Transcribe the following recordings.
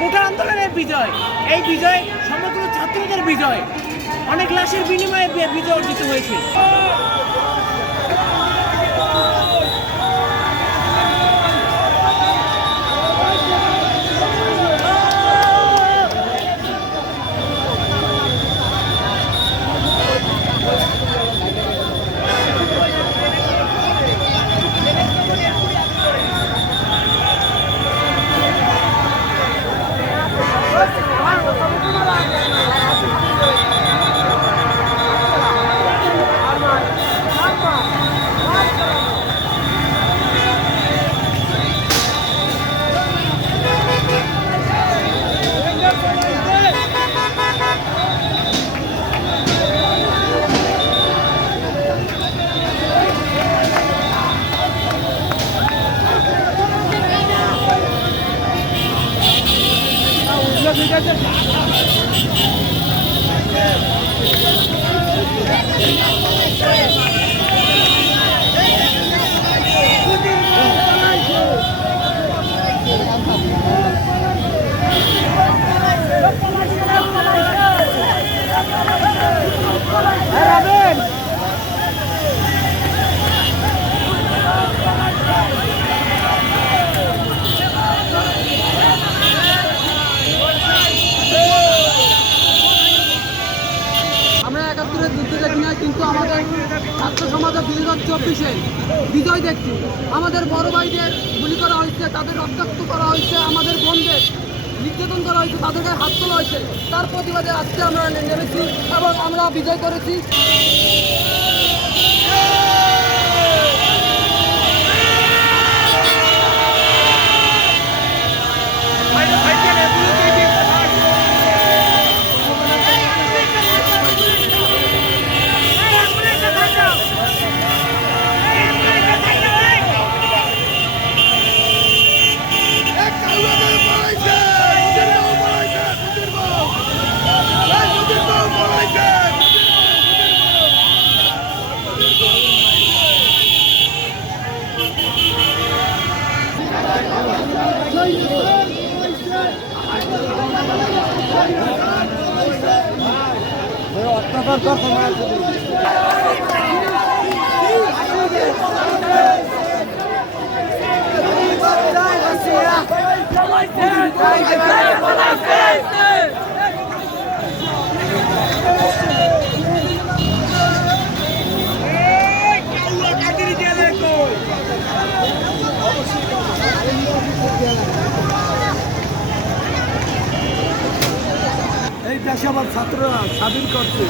কোটা আন্দোলনের বিজয়, এই বিজয় সমগ্র ছাত্রদের বিজয়, অনেক লাশের বিনিময়ে বিজয় অর্জিত হয়েছে। কিন্তু আমাদের ছাত্র সমাজের 2024-এ বিজয় দেখছি। আমাদের বড় ভাইদের গুলি করা হয়েছে, তাদের রক্তাক্ত করা হয়েছে, আমাদের বোনদের নির্যাতন করা হয়েছে, তাদেরকে হাত তোলা হয়েছে। তার প্রতিবাদে আজকে আমরা নেমেছি এবং আমরা বিজয় করেছি। এই দেশে আমার ছাত্ররা স্বাধীন করছে।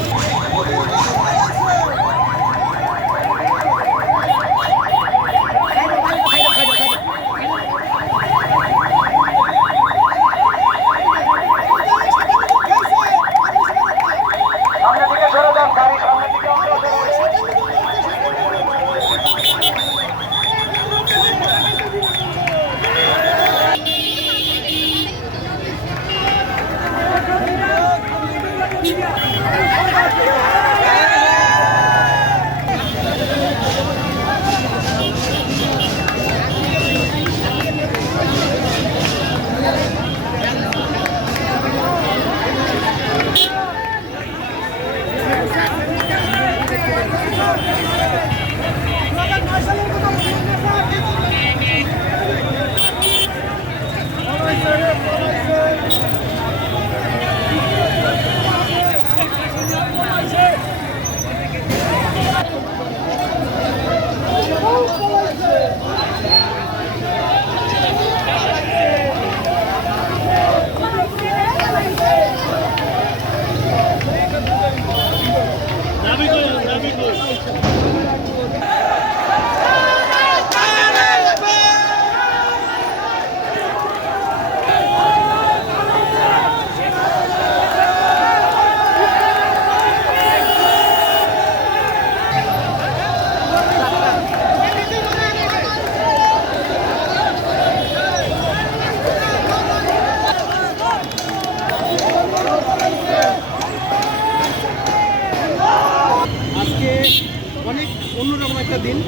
অনেক অন্যরকম একটা দিন,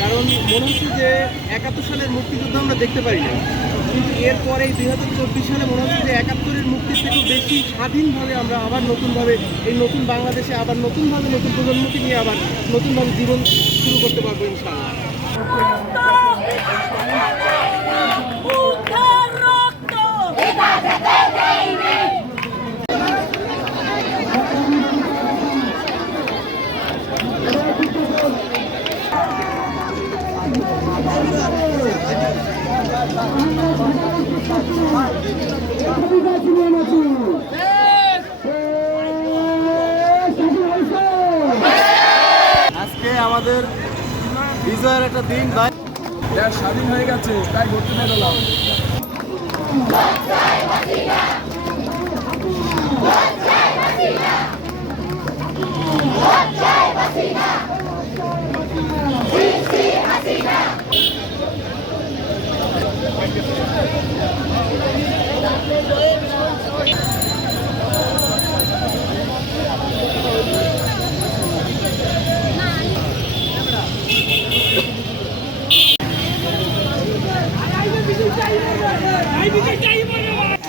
কারণ মনে হচ্ছে যে 71 সালের মুক্তিযুদ্ধ আমরা দেখতে পারি না, কিন্তু এরপরে 2024 সালে মনে হচ্ছে যে 71-এর মুক্তির থেকেও বেশি স্বাধীনভাবে আমরা আবার নতুনভাবে এই নতুন বাংলাদেশে আবার নতুনভাবে নতুন প্রজন্মকে নিয়ে আবার নতুনভাবে জীবন শুরু করতে পারবো ইনশাআল্লাহ। আজকে আমাদের বিজয়ের একটা দিন ভাই, দেশ স্বাধীন হয়ে গেছে তাই ঘুরতে বেরোলাম।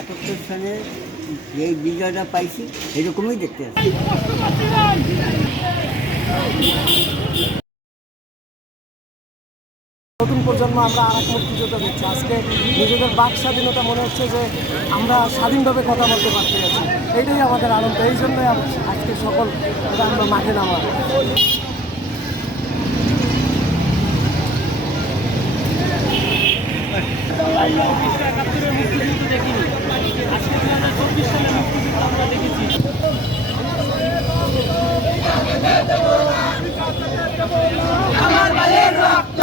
একাত্তর সালে যে বিজয়টা পাইছি এরকমই দেখতে আছে। নতুন প্রজন্ম আমরা আর এক মুক্তিযোদ্ধা দেখছি। আজকে নিজেদের বাক স্বাধীনতা মনে হচ্ছে যে আমরা স্বাধীনভাবে কথা বলতে পারতে আছি, এইটাই আমাদের আনন্দ। এই জন্যই আজকে সকল আমরা মাঠে নামা। মুক্তিযুদ্ধ দেখিনি, আজকে 2024 সালের মুক্তিযুদ্ধ আমরা দেখেছি। আমার ভাইয়ের রক্ত